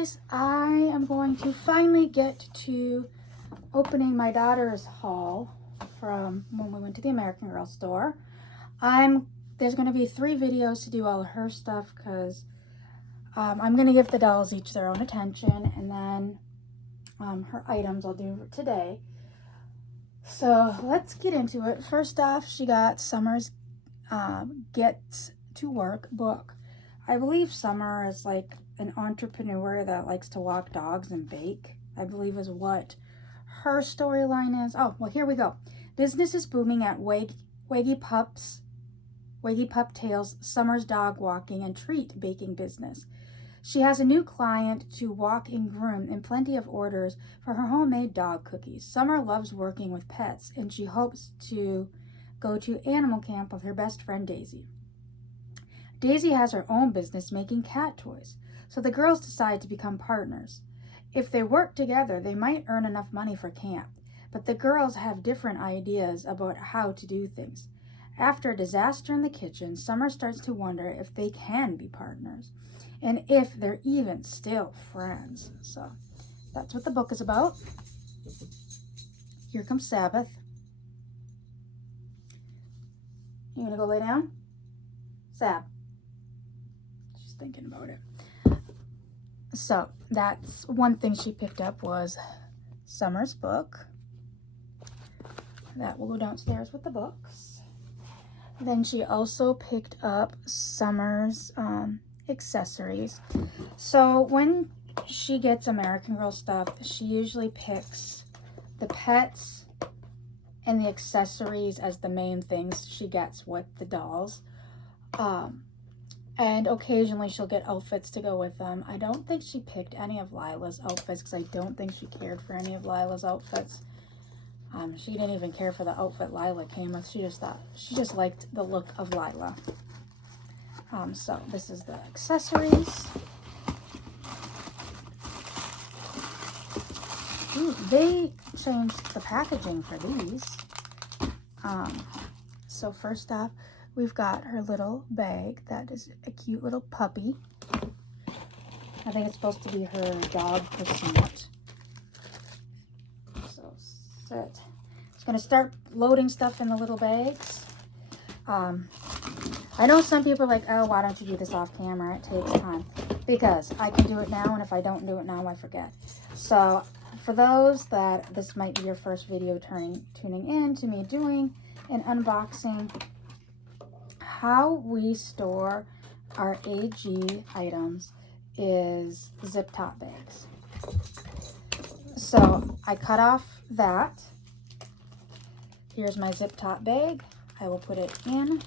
guys, I am going to finally get to opening my daughter's haul from when we went to the American Girl store. There's going to be 3 videos to do all her stuff because I'm going to give the dolls each their own attention, and then her items I'll do today. So let's get into it. First off, she got Summer's Get to Work book. I believe Summer is like an entrepreneur that likes to walk dogs and bake, I believe is what her storyline is. Oh, well, here we go. Business is booming at Waggy Pup Tails' Summer's dog walking and treat baking business. She has a new client to walk and groom and plenty of orders for her homemade dog cookies. Summer loves working with pets, and she hopes to go to animal camp with her best friend Daisy. Daisy has her own business making cat toys, so the girls decide to become partners. If they work together, they might earn enough money for camp, but the girls have different ideas about how to do things. After a disaster in the kitchen, Summer starts to wonder if they can be partners, and if they're even still friends. So that's what the book is about. Here comes Sabbath. You gonna go lay down? Sab. She's thinking about it. So that's one thing she picked up was Summer's book. That will go downstairs with the books. Then she also picked up Summer's accessories. So when she gets American Girl stuff, she usually picks the pets and the accessories as the main things she gets with the dolls. And occasionally she'll get outfits to go with them. I don't think she picked any of Lila's outfits because I don't think she cared for any of Lila's outfits. She didn't even care for the outfit Lila came with. She just liked the look of Lila. So this is the accessories. Ooh, they changed the packaging for these. So first off, we've got her little bag. That is a cute little puppy. I think it's supposed to be her dog croissant. So sit. Just gonna start loading stuff in the little bags. I know some people are like, oh, why don't you do this off camera? It takes time. Because I can do it now, and if I don't do it now, I forget. So for those that this might be your first video tuning in to me doing an unboxing, how we store our AG items is zip top bags. So I cut off that. Here's my zip top bag. I will put it in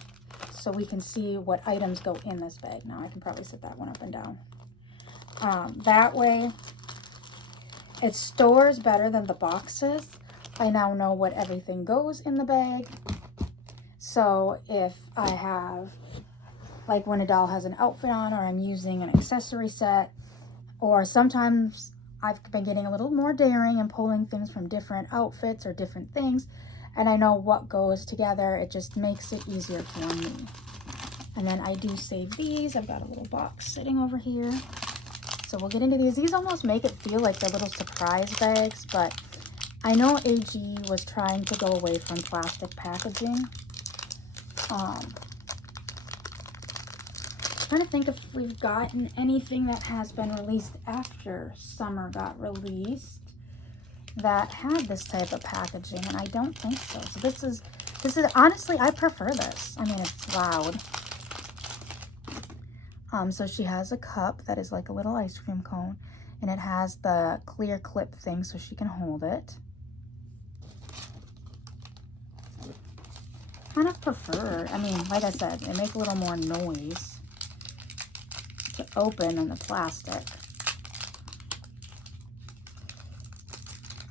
so we can see what items go in this bag. Now I can probably sit that one up and down. That way it stores better than the boxes. I now know what everything goes in the bag. So if I have, like when a doll has an outfit on, or I'm using an accessory set, or sometimes I've been getting a little more daring and pulling things from different outfits or different things, and I know what goes together, it just makes it easier for me. And then I do save these. I've got a little box sitting over here. So we'll get into these. These almost make it feel like they're little surprise bags, but I know AG was trying to go away from plastic packaging. Trying to think if we've gotten anything that has been released after Summer got released that had this type of packaging, and I don't think so. So this is honestly, I prefer this. I mean, it's loud. So she has a cup that is like a little ice cream cone, and it has the clear clip thing so she can hold it. Kind of prefer, I mean, like I said, they make a little more noise to open than the plastic.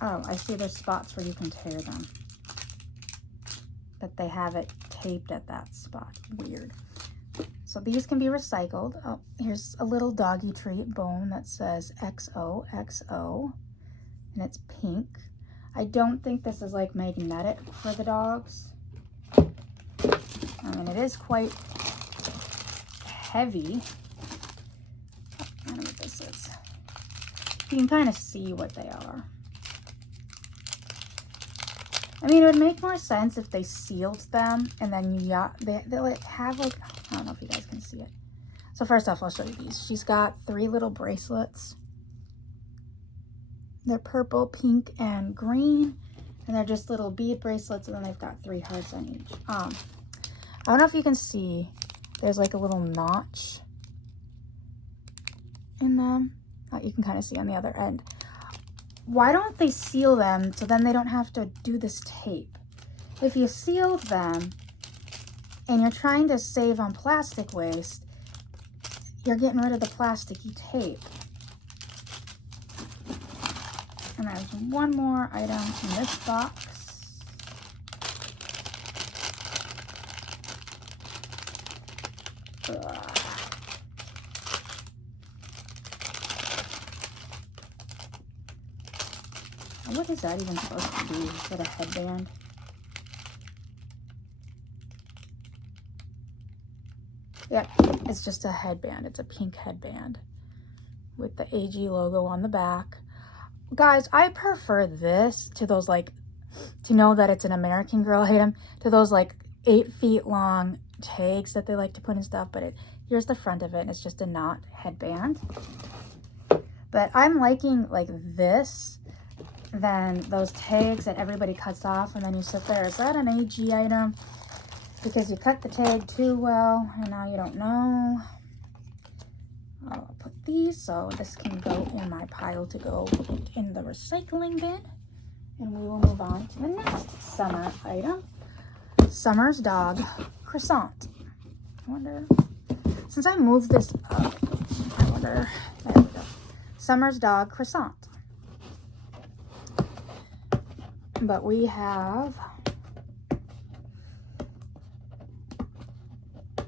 Oh, I see there's spots where you can tear them, but they have it taped at that spot. Weird. So these can be recycled. Oh, here's a little doggy treat bone that says XOXO, and it's pink. I don't think this is like magnetic for the dogs. I mean, it is quite heavy. I don't know what this is. You can kind of see what they are. I mean, it would make more sense if they sealed them and then they like have like, I don't know if you guys can see it. So first off, I'll show you these. She's got 3 little bracelets. They're purple, pink, and green. And they're just little bead bracelets, and then they've got 3 hearts on each. I don't know if you can see, there's like a little notch in them. You can kind of see on the other end. Why don't they seal them so then they don't have to do this tape? If you sealed them and you're trying to save on plastic waste, you're getting rid of the plasticky tape. And there's one more item in this box. What is that even supposed to be? Is it a headband? Yep, it's just a headband. It's a pink headband with the AG logo on the back. Guys, I prefer this to those, like, to know that it's an American Girl item, to those like 8 feet long tags that they like to put in stuff. But here's the front of it, and it's just a knot headband. But I'm liking like this than those tags that everybody cuts off, and then you sit there, is that an AG item? Because you cut the tag too well, and now you don't know. I'll put these so this can go in my pile to go in the recycling bin. And we will move on to the next summer item. Summer's Dog Croissant. I wonder, since I moved this up, I wonder, there we go. Summer's Dog Croissant. But we have,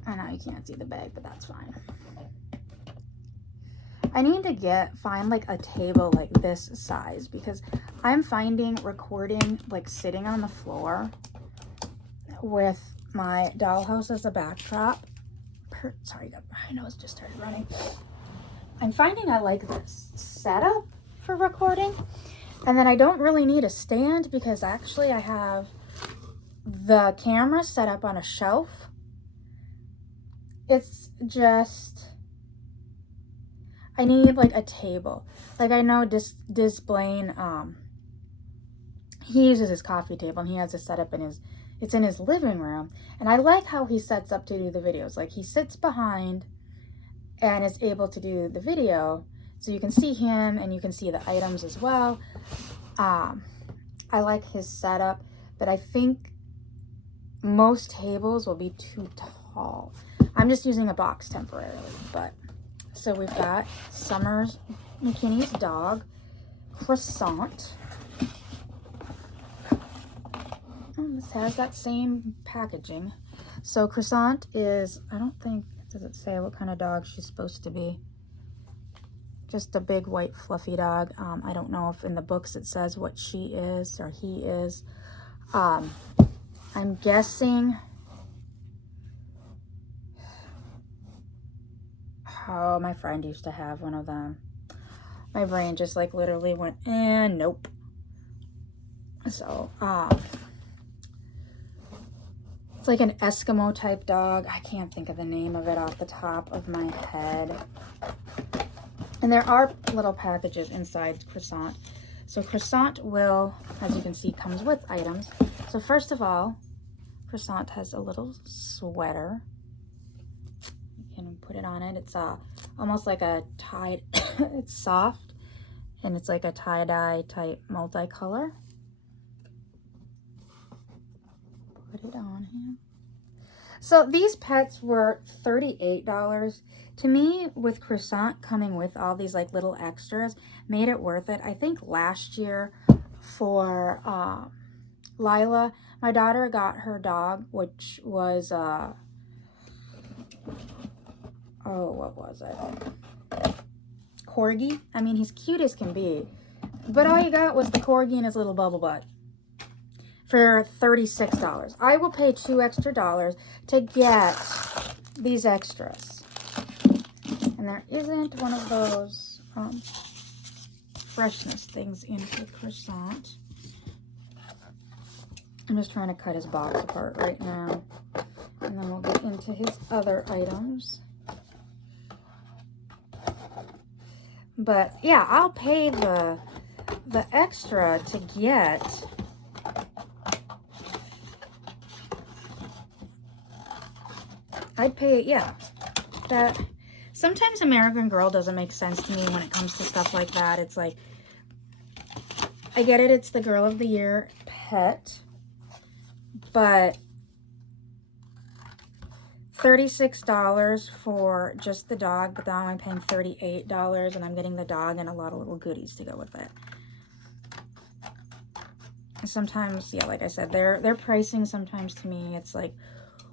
I know you can't see the bag, but that's fine. I need to find like a table like this size, because I'm finding recording like sitting on the floor with my dollhouse as a backdrop. Sorry, my nose just started running. I'm finding I like this setup for recording. And then I don't really need a stand, because actually I have the camera set up on a shelf. It's just, I need like a table. Like I know Blaine, he uses his coffee table and he has it set up it's in his living room. And I like how he sets up to do the videos. Like he sits behind and is able to do the video. So you can see him and you can see the items as well. I like his setup, but I think most tables will be too tall. I'm just using a box temporarily, but so we've got Summer's McKinney's Dog Croissant. Oh, this has that same packaging. So Croissant is, I don't think, does it say what kind of dog she's supposed to be? Just a big white fluffy dog. I don't know if in the books it says what she is or he is. I'm guessing, oh, my friend used to have one of them. My brain just like literally went, nope. So, it's like an Eskimo type dog. I can't think of the name of it off the top of my head. And there are little packages inside Croissant. So Croissant will, as you can see, comes with items. So first of all, Croissant has a little sweater. You can put it on it. It's almost like a tie, it's soft, and it's like a tie-dye type multicolor. Put it on here. So these pets were $38. To me, with Croissant coming with all these like little extras, made it worth it. I think last year for Lila, my daughter got her dog, which was, oh, what was it? Corgi. I mean, he's cute as can be. But all you got was the Corgi and his little bubble butt for $36. I will pay $2 extra to get these extras. And there isn't one of those freshness things in with Croissant. I'm just trying to cut his box apart right now. And then we'll get into his other items. But yeah, I'll pay the extra to get I'd pay, yeah. That sometimes American Girl doesn't make sense to me when it comes to stuff like that. It's like, I get it, it's the Girl of the Year pet, but $36 for just the dog, but now I'm paying $38 and I'm getting the dog and a lot of little goodies to go with it. And sometimes, yeah, like I said, their pricing sometimes to me, it's like,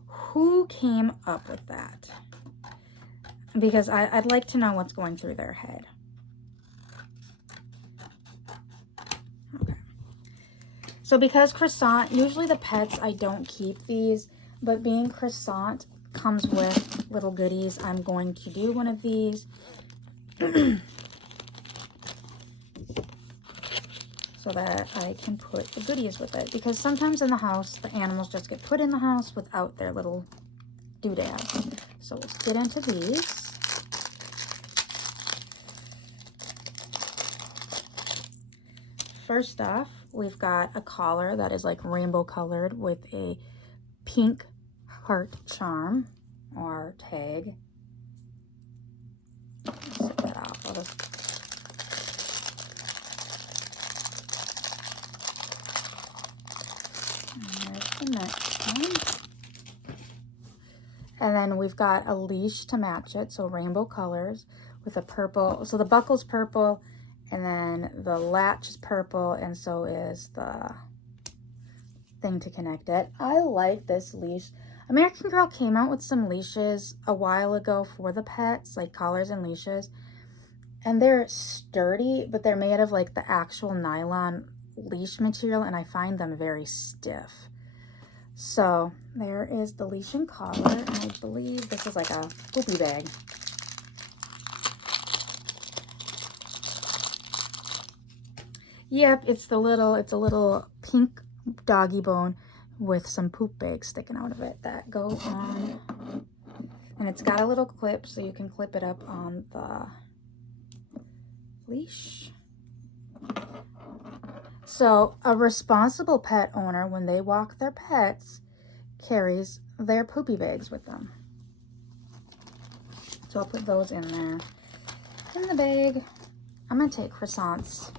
who came up with that? Because I'd like to know what's going through their head. Okay. So because Croissant, usually the pets, I don't keep these, but being Croissant comes with little goodies, I'm going to do one of these. So that I can put the goodies with it. Because sometimes in the house, the animals just get put in the house without their little doodads. So let's get into these. First off, we've got a collar that is like rainbow colored with a pink heart charm or tag. Let's set that off. I'll just the next one. And then we've got a leash to match it, so rainbow colors with a purple. So the buckle's purple, and then the latch is purple, and so is the thing to connect it. I like this leash. American Girl came out with some leashes a while ago for the pets, like collars and leashes. And they're sturdy, but they're made of like the actual nylon leash material, and I find them very stiff. So there is the leash and collar, and I believe this is like a poopy bag. Yep, it's a little pink doggy bone with some poop bags sticking out of it that go on, and it's got a little clip so you can clip it up on the leash. So a responsible pet owner, when they walk their pets, carries their poopy bags with them. So I'll put those in there. In the bag, I'm going to take Croissant's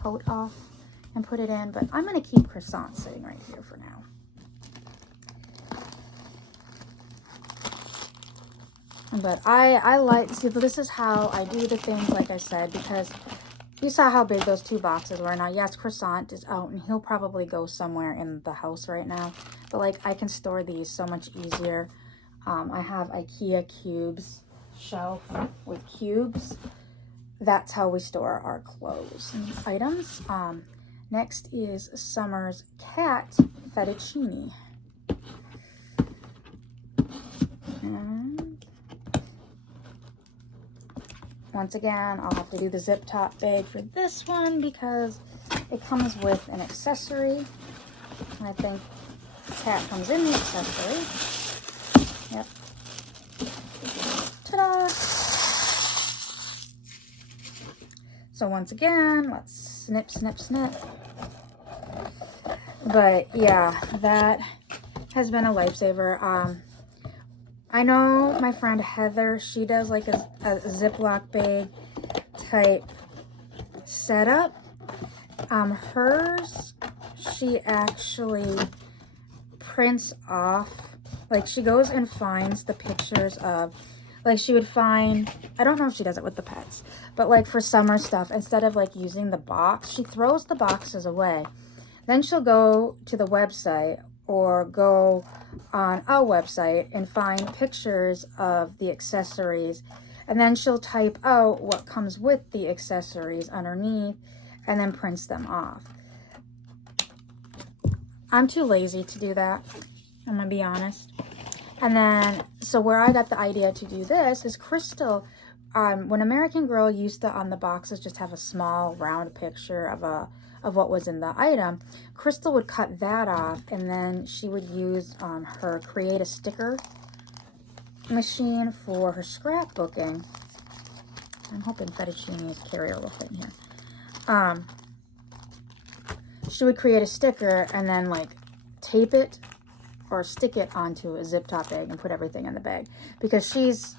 coat off and put it in, but I'm going to keep Croissant sitting right here for now. But I like, see, this is how I do the things, like I said, because you saw how big those two boxes were. Now, yes, Croissant is out, and he'll probably go somewhere in the house right now. But, like, I can store these so much easier. I have IKEA cubes shelf with cubes. That's how we store our clothes and items. Next is Summer's cat fettuccine. And once again, I'll have to do the zip top bag for this one because it comes with an accessory. And I think the cat comes in the accessory. Yep. Ta-da! So once again, let's snip, snip, snip. But yeah, that has been a lifesaver. I know my friend Heather, she does like a Ziploc bag type setup. Hers, she actually prints off, like she goes and finds the pictures of, like she would find, I don't know if she does it with the pets, but like for summer stuff, instead of like using the box, she throws the boxes away. Then she'll go to the website or go on our website and find pictures of the accessories, and then she'll type out what comes with the accessories underneath and then prints them off. I'm too lazy to do that, I'm gonna be honest. And then, so where I got the idea to do this is Crystal when American Girl used to, on the boxes, just have a small round picture of what was in the item, Crystal would cut that off, and then she would use her Create a Sticker machine for her scrapbooking. I'm hoping Fettuccine's carrier will fit in here. She would create a sticker and then like tape it or stick it onto a zip top bag and put everything in the bag, because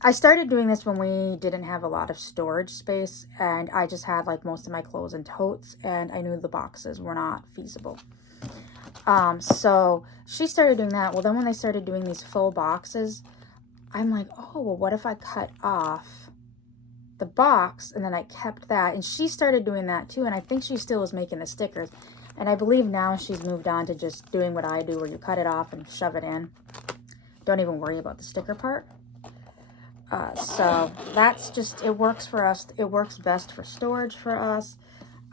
I started doing this when we didn't have a lot of storage space, and I just had like most of my clothes in totes, and I knew the boxes were not feasible. So she started doing that. Well, then when they started doing these full boxes, I'm like, oh, well, what if I cut off the box and then I kept that? And she started doing that too, and I think she still was making the stickers. And I believe now she's moved on to just doing what I do, where you cut it off and shove it in. Don't even worry about the sticker part. So that's just, it works for us. It works best for storage for us.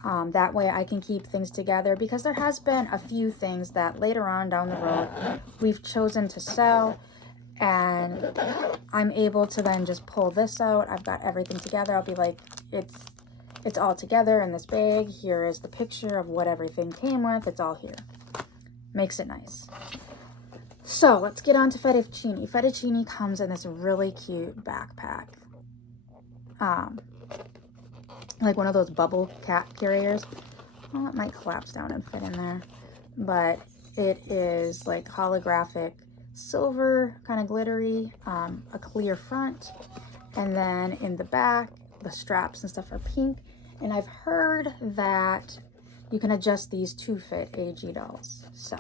That way I can keep things together, because there has been a few things that later on down the road we've chosen to sell, and I'm able to then just pull this out. I've got everything together. I'll be like, it's all together in this bag. Here is the picture of what everything came with. It's all here. Makes it nice. So let's get on to Fettuccine. Fettuccine comes in this really cute backpack. Like one of those bubble cat carriers. Well, it might collapse down and fit in there. But it is like holographic silver, kind of glittery, a clear front. And then in the back, the straps and stuff are pink. And I've heard that you can adjust these to fit AG dolls. So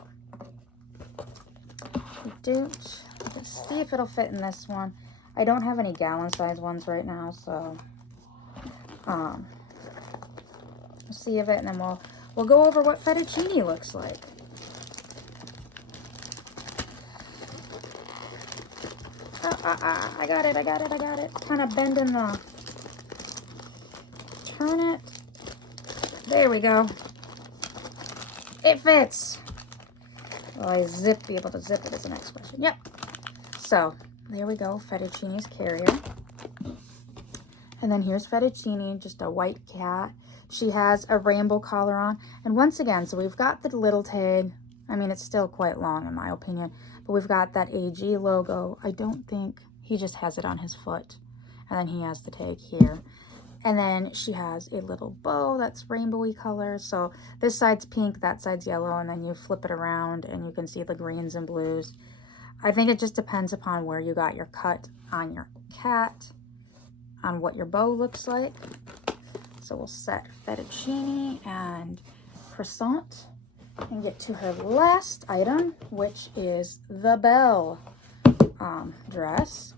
let's see if it'll fit in this one. I don't have any gallon size ones right now, so we'll see if it, and then we'll go over what Fettuccine looks like. I got it. Kind of bending the, turn it. There we go. It fits. Will I be able to zip it is the next question. Yep. So there we go, Fettuccine's carrier. And then here's Fettuccine, just a white cat. She has a rainbow collar on. And once again, so we've got the little tag. I mean, it's still quite long in my opinion, but we've got that AG logo. I don't think, he just has it on his foot. And then he has the tag here. And then she has a little bow that's rainbowy color. So this side's pink, that side's yellow, and then you flip it around and you can see the greens and blues. I think it just depends upon where you got your cut on your cat, on what your bow looks like. So we'll set Fettuccine and Croissant and get to her last item, which is the Belle dress.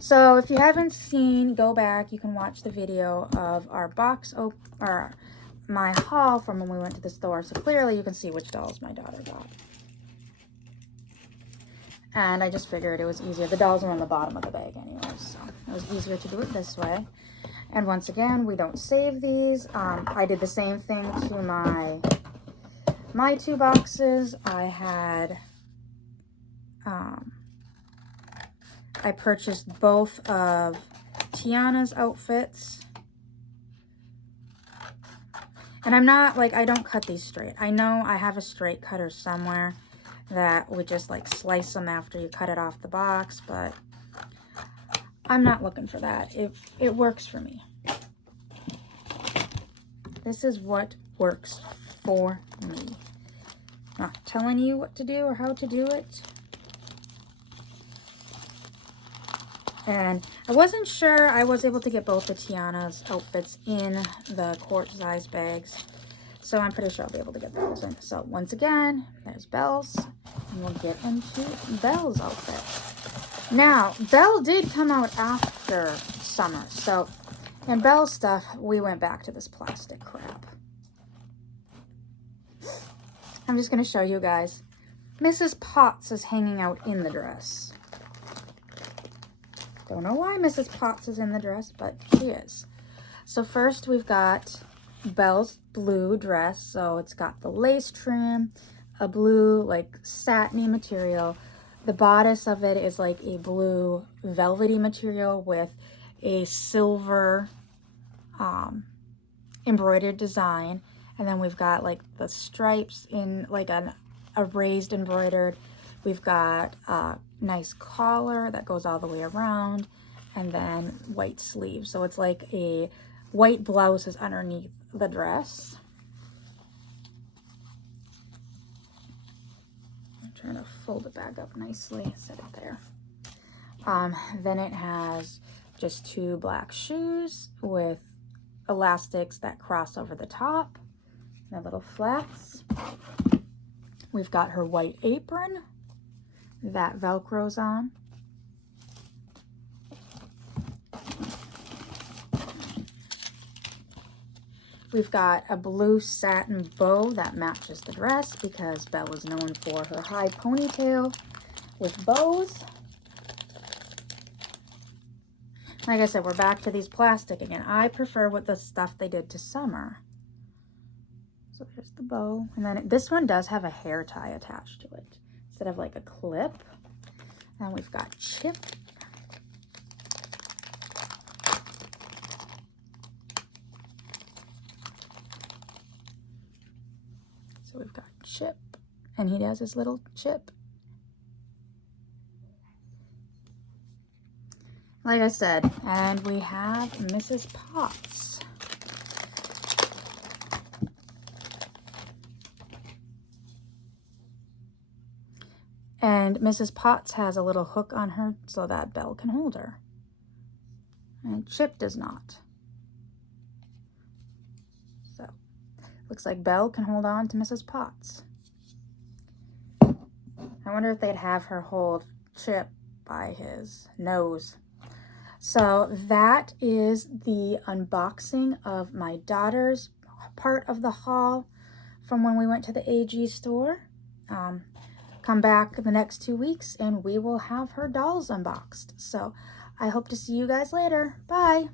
So if you haven't seen, go back. You can watch the video of our or my haul from when we went to the store. So clearly you can see which dolls my daughter got. And I just figured it was easier. The dolls are on the bottom of the bag anyway, so it was easier to do it this way. And once again, we don't save these. I did the same thing to my two boxes. I had, I purchased both of Tiana's outfits. And I'm not, like, I don't cut these straight. I know I have a straight cutter somewhere that would just, like, slice them after you cut it off the box, but I'm not looking for that. It works for me. This is what works for me. Not telling you what to do or how to do it. And I wasn't sure I was able to get both the Tiana's outfits in the quart size bags. So I'm pretty sure I'll be able to get those in. So once again, there's Belle's. And we'll get into Belle's outfit. Now, Belle did come out after summer. So in Belle's stuff, we went back to this plastic crap. I'm just going to show you guys. Mrs. Potts is hanging out in the dress. Don't know why Mrs. Potts is in the dress, but she is. So first we've got Belle's blue dress. So it's got the lace trim, a blue like satiny material. The bodice of it is like a blue velvety material with a silver embroidered design. And then we've got like the stripes in like a raised embroidered. We've got a nice collar that goes all the way around, and then white sleeves. So it's like a white blouse is underneath the dress. I'm trying to fold it back up nicely, set it there. Then it has just 2 black shoes with elastics that cross over the top, and little flats. We've got her white apron that velcros on. We've got a blue satin bow that matches the dress because Belle is known for her high ponytail with bows. Like I said, we're back to these plastic again. I prefer what the stuff they did to Summer. So there's the bow. And then this one does have a hair tie attached to it instead of like a clip. And we've got Chip. So we've got Chip, and he has his little chip. Like I said, and we have Mrs. Potts. And Mrs. Potts has a little hook on her so that Belle can hold her. And Chip does not. So, looks like Belle can hold on to Mrs. Potts. I wonder if they'd have her hold Chip by his nose. So that is the unboxing of my daughter's part of the haul from when we went to the AG store. Come back the next 2 weeks and we will have her dolls unboxed. So I hope to see you guys later. Bye.